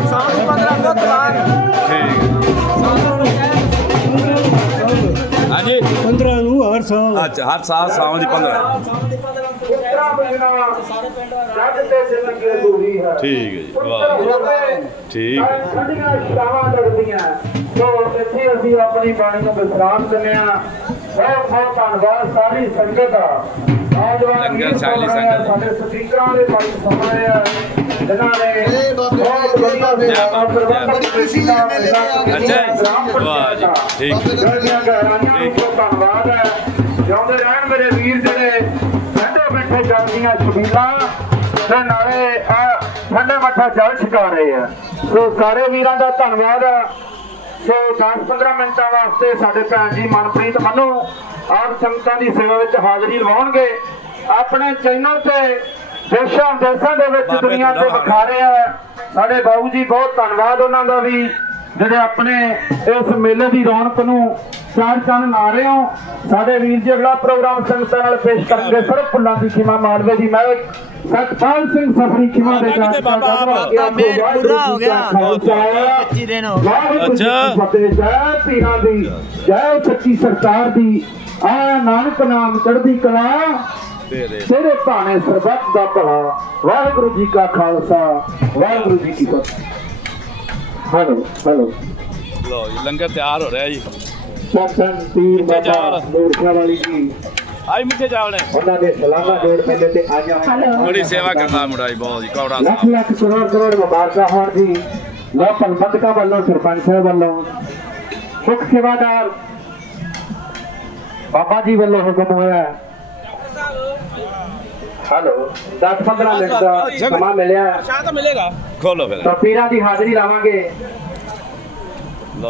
ਹਰ ਮੇਲਾ ਸਾਲ ਸਾਉਣ ਨੂੰ 15 ਤੋਂ ਤਵਾਰ ਠੀਕ ਹਾਂਜੀ 15 ਨੂੰ ਹਰ ਸਾਲ ਅੱਛਾ ਹਰ ਸਾਲ ਸਾਵਣ ਦੀ 15 ਠੀਕ ਹੈ ਜੀ ਵਾਹ ਠੀਕ ਹੈ ਠੰਡੀਆਂ ਛਾਵਾਂ ਲੱਗਦੀਆਂ ਸੋ ਇੱਥੇ ਅਸੀਂ ਆਪਣੀ ਬਾਣੀ ਨੂੰ ਵਿਸਰਾਮ ਦਿੰਦੇ ਆ ਬਹੁਤ ਬਹੁਤ ਧੰਨਵਾਦ ਸਾਰੀ ਸੰਗਤ ਦਾ ਨੌਜਵਾਨ ਲੰਗਰ ਵੀਰ ਛਕ ਲਈ ਭਰਾ ਸੰਗਤ। ਸਾਡੇ ਸਪੀਕਰਾਂ ਦੇ ਬਾਰੇ ਸੁਣ ਰਹੇ ਆ ਜਿਨ੍ਹਾਂ ਨੇ ਬਹੁਤ ਵਧੀਆ ਜੈ ਬਾਬਾ, ਜੈ ਅੱਛਾ ਵਾਹ ਜੀ, ਠੀਕ। ਜਿਹੜੀਆਂ ਗਹਿਰਾਈਆਂ ਨੂੰ ਧੰਨਵਾਦ ਹੈ ਜਿਉਂਦੇ ਰਹਿਣ ਮੇਰੇ ਵੀਰ ਜਿਹੜੇ ਠੰਡੇ ਬੈਠੇ ਜਾਂਦੀਆਂ ਛਬੀਲਾਂ ਤੇ ਨਾਲੇ ਆ ਠੰਡੇ ਮੱਠਾ ਜਲ ਛਕਾ ਰਹੇ ਆ ਸੋ ਸਾਰੇ ਵੀਰਾਂ ਦਾ ਧੰਨਵਾਦ ਆ ਸੋ 10-15 ਮਿੰਟਾਂ ਵਾਸਤੇ ਸਾਡੇ ਭੈਣ ਜੀ ਮਨਪ੍ਰੀਤ ਮੰਨੂ ਆਪ ਸੰਗਤਾਂ ਦੀ ਸੇਵਾ ਵਿੱਚ ਹਾਜ਼ਰੀ ਲਵਾਉਣਗੇ ਆਪਣੇ ਚੈਨਲ ਤੇ ਦੇਸ਼ਾਂ ਦੇਸ਼ਾਂ ਦੇ ਵਿੱਚ ਦੁਨੀਆ ਤੇ ਵਿਖਾ ਰਹੇ ਆ। ਸਾਡੇ ਬਾਬੂ ਜੀ ਬਹੁਤ ਧੰਨਵਾਦ ਉਹਨਾਂ ਦਾ ਵੀ ਜਿਹੜੇ ਆਪਣੇ ਇਸ ਮੇਲੇ ਦੀ ਰੌਣਕ ਨੂੰ ਚਾਰ ਚੰਨ ਲਾ ਰਹੇ ਹੋ। ਸਾਡੇ ਵੀਰ ਜੀ ਅਗਲਾ ਪ੍ਰੋਗਰਾਮ ਸੰਗਤਾਂ ਨਾਲ ਪੇਸ਼ ਕਰਨਗੇ। ਸਰਬ ਫੁੱਲਾਂ ਦੀ ਖਿਮਾ ਮਾਲਵੇ ਦੀ ਮੈਂ ਸਤਪਾਲ ਸਿੰਘ ਸਫਰੀ ਖਿਮਾ ਦੇ ਬਾਬਾ ਮੇਰ ਪੂਰਾ ਹੋ ਗਿਆ। 25 ਦਿਨ ਹੋ ਗਏ ਅੱਛਾ। ਫਤਿਹ। ਜੈ ਪੀਰਾਂ ਦੀ ਜੈ ਸੱਚੀ ਸਰਕਾਰ ਦੀ। ਆ ਨਾਨਕ ਨਾਮ ਚੜ੍ਹਦੀ ਕਲਾ। ਤੇਰੇ ਭਾਣੇ ਸਰਬੱਤ ਦਾ ਭਲਾ ਵਾਹਿਗੁਰੂ ਜੀ ਕਾ ਖਾਲਸਾ ਵਾਹਿਗੁਰੂ ਜੀ ਕੀ ਫਤਿਹ। Hello hello. ਲਓ ਜੀ ਲੰਗਰ ਤਿਆਰ ਹੋ ਰਿਹਾ ਜੀ। ਸਤਨ ਪੀਰ ਬਾਬਾ। ਮੂਰਖਾ ਵਾਲੀ ਜੀ। ਆਈ ਮਿੱਠੇ ਚਾਵਲ ਨੇ। ਉਹਨਾਂ ਦੇ ਸਲਾਮਾ ਜੋੜ ਮੇਲੇ ਤੇ ਆ ਜਾ। ਬੜੀ ਸੇਵਾ ਕਰਦਾ ਮੁੰਡਾ ਜੀ ਬਹੁਤ ਜੀ ਕੌੜਾ ਲੱਖ ਸਾਹਿਬ ਲੱਖ ਕਰੋੜ ਕਰੋੜ ਮੁਬਾਰਕਾਂ ਹੋਣ ਜੀ। ਲੋ ਪੰਬਦਕਾ ਵੱਲੋਂ ਸਰਪੰਚ ਸਾਹਿਬ ਵੱਲੋਂ। ਸੁਖ ਸੇਵਾਦਾਰ ਬਾਬਾ ਜੀ ਵੱਲੋਂ ਹੁਕਮ ਹੋਇਆ। ਹੈਲੋ 10 15 ਮਿੰਟ ਦਾ ਸਮਾਂ ਮਿਲਿਆ। ਸ਼ਾਹ ਤਾਂ ਮਿਲੇਗਾ। ਖੋਲੋ ਫਿਰ। ਤਾਂ ਪੀਰਾਂ ਦੀ ਹਾਜ਼ਰੀ ਲਾਵਾਂਗੇ।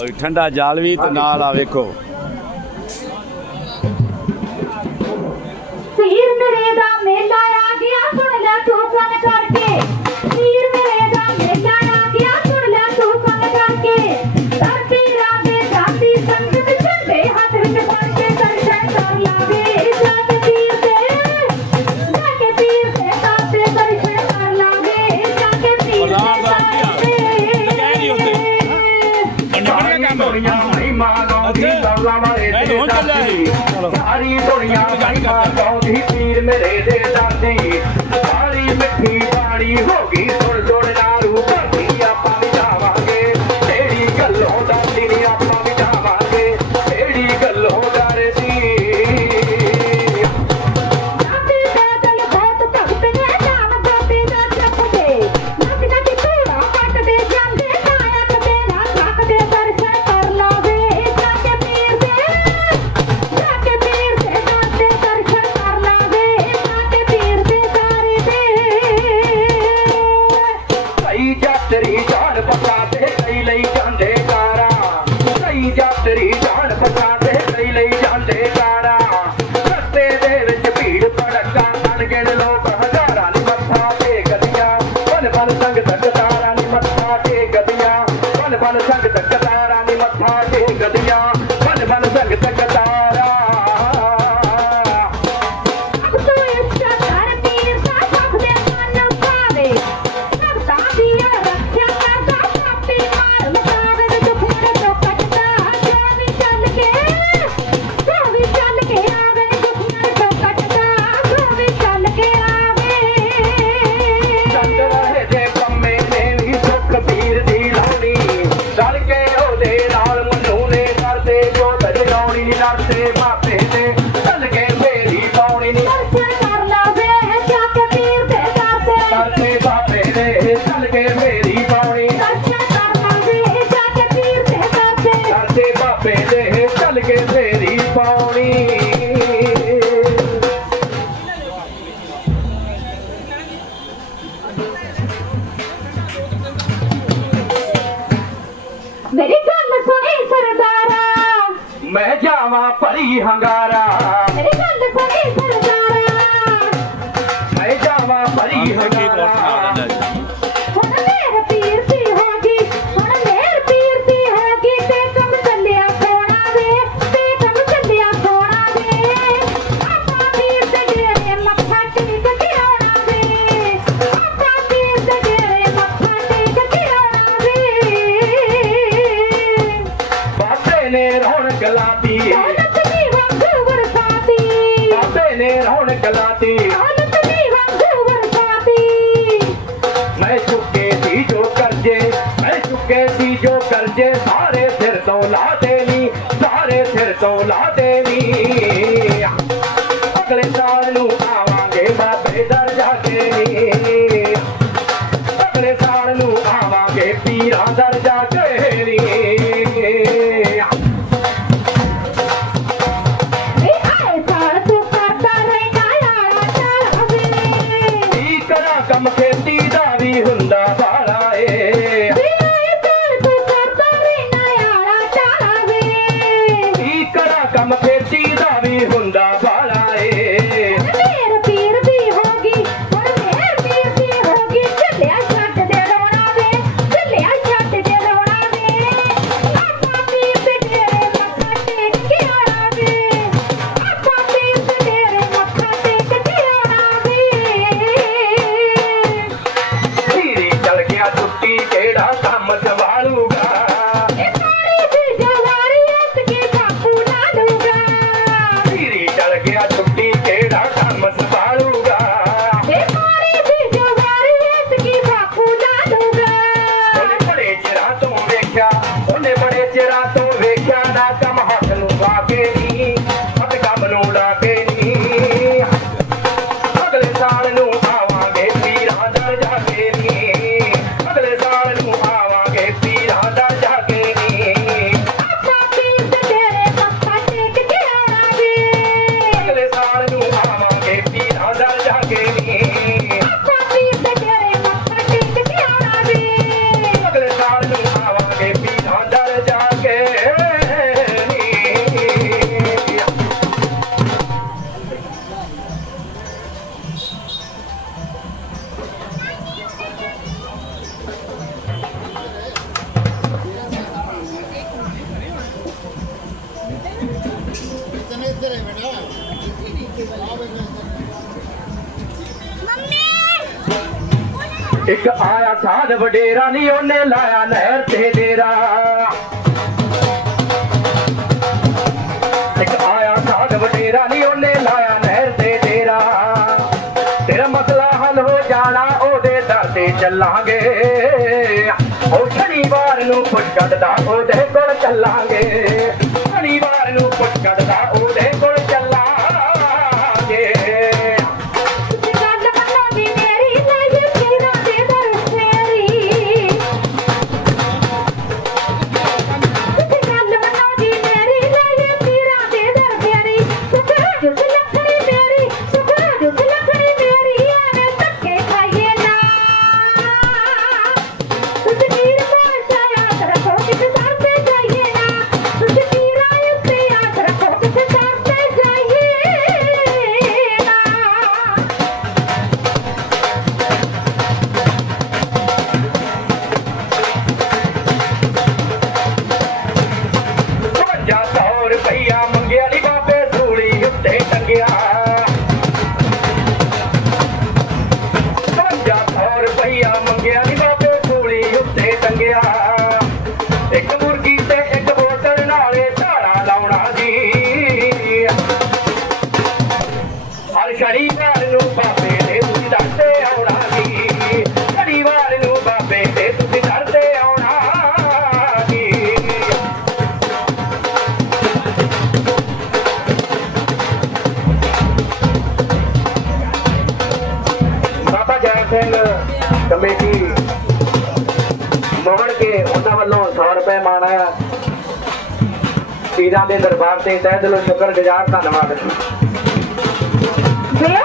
ਜੀ ਠੰਡਾ ਜਾਲ ਵੀ ਤੇ ਨਾਲ ਆ ਵੇਖੋ। ਪੀਰ ਮੇਰੇ ਦਾ ਮੇਲਾ ਆ ਗਿਆ ਸੁਣ ਲੈ ਤੂੰ ਕੰਨ ਕਰਕੇ। ਗਾਉਂਦੀ ਪੀਰ ਮੇਰੇ राणी मथा ਮੈਂ ਜਾਵਾਂ ਭਰੀ ਹੰਗਾਰਾ ਮੇਰੀ ਗੱਲ ਸੁਣੀ দৌলাদের ਵਡੇਰਾ ਨਹੀਂ ਉਹਨੇ ਲਾਇਆ ਨਹਿਰ ਤੇ ਡੇਰਾ। ਇੱਕ ਆਇਆ ਕਾਗ ਵਡੇਰਾ ਨਹੀਂ ਉਹਨੇ ਲਾਇਆ ਨਹਿਰ ਤੇ ਡੇਰਾ। ਤੇਰਾ ਮਸਲਾ ਹੱਲ ਹੋ ਜਾਣਾ ਉਹਦੇ ਦਰ ਤੇ ਚੱਲਾਂਗੇ। ਉਹ ਸ਼ਨੀਵਾਰ ਨੂੰ ਪੁੱਛ ਕੱਢਦਾ ਉਹਦੇ ਕੋਲ ਚੱਲਾਂਗੇ। ਹੁਣ 100 ਰੁਪਏ ਮਾਣਾ ਪੀਰਾਂ ਦੇ ਦਰਬਾਰ ਤੇ ਤਹਿ ਦਿਲੋਂ ਸ਼ੁਕਰਗੁਜ਼ਾਰ ਧੰਨਵਾਦ। ਮੇਰਾ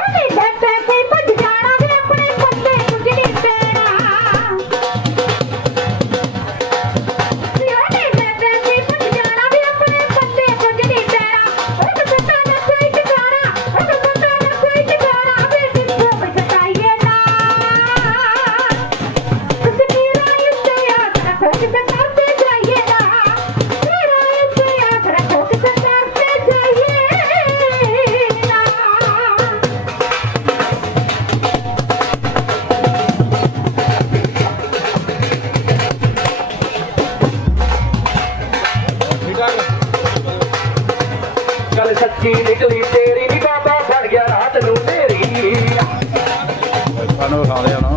ਲੋਕਾਂ ਨੂੰ ਵਿਖਾ ਲਿਆ ਨਾ।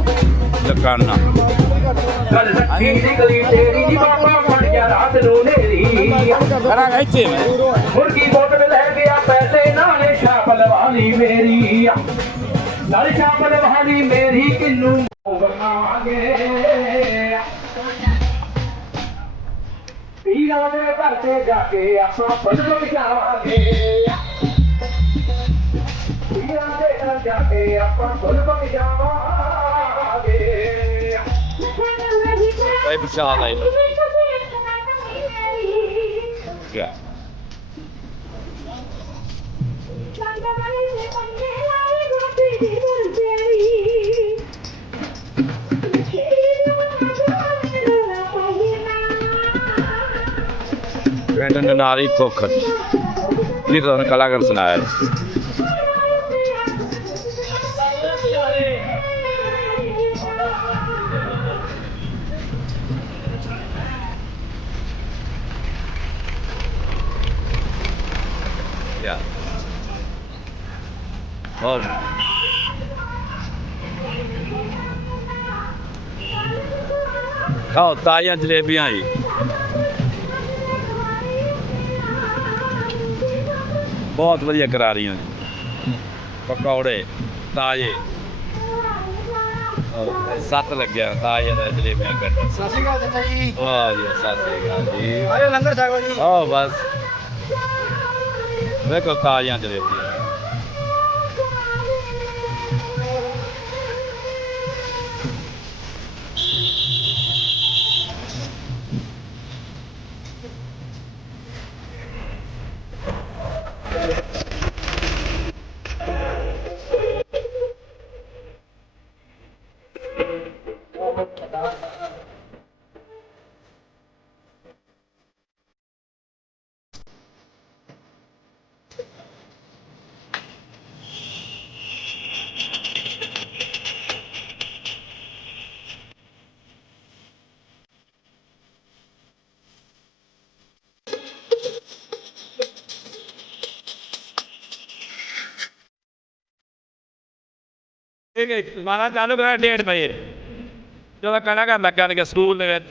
ਦੁਕਾਨਾਂ ਕਰਾਂਗੇ। ਇੱਥੇ ਮੁਰਗੀ ਨਾਲੇ ਛਾਪ ਲਵਾ ਮੇਰੀ। ਨਾਲੇ ਘਰ ਤੇ ਜਾ ਕੇ ਆਪਾਂ ਬਦਲ ਜਾਵਾਂਗੇ ਘਰ ਜਾ ਕੇ ਆਪਾਂ ਫਸਲ ਜਾਵਾਂਗੇ ਭਾਈ ਵਿਸ਼ਾਲ ਆਈ ਹੋਰ ਖਾਓ ਤਾਜ਼ੀਆਂ ਜਲੇਬੀਆਂ ਜੀ ਬਹੁਤ ਵਧੀਆ ਕਰਾ ਰਹੀਆਂ ਜੀ ਪਕੌੜੇ ਤਾਜ਼ੇ ਸੱਤ ਲੱਗਿਆ ਤਾਜ਼ੇ ਦਾ ਜਲੇਬੀਆਂ ਕੱਟ ਸਤਿ ਸ਼੍ਰੀ ਅਕਾਲ ਚਾਚਾ ਜੀ ਵਾਹ ਜੀ ਸਤਿ ਸ੍ਰੀ ਅਕਾਲ ਜੀ ਆਏ ਲੰਗਰ ਛਕੋ ਜੀ ਆਹ ਬਸ ਵੇਖੋ ਤਾਜ਼ੀਆਂ ਜਲੇਬੀਆਂ ਠੀਕ ਹੈ ਮਾਨਾ ਚਾਲੂ ਕਰਾ ਡੇਢ ਵਜੇ। ਜਦੋਂ ਕਹਣਾ ਕਰ ਲੱਗਾ ਸਕੂਲ ਦੇ ਵਿੱਚ।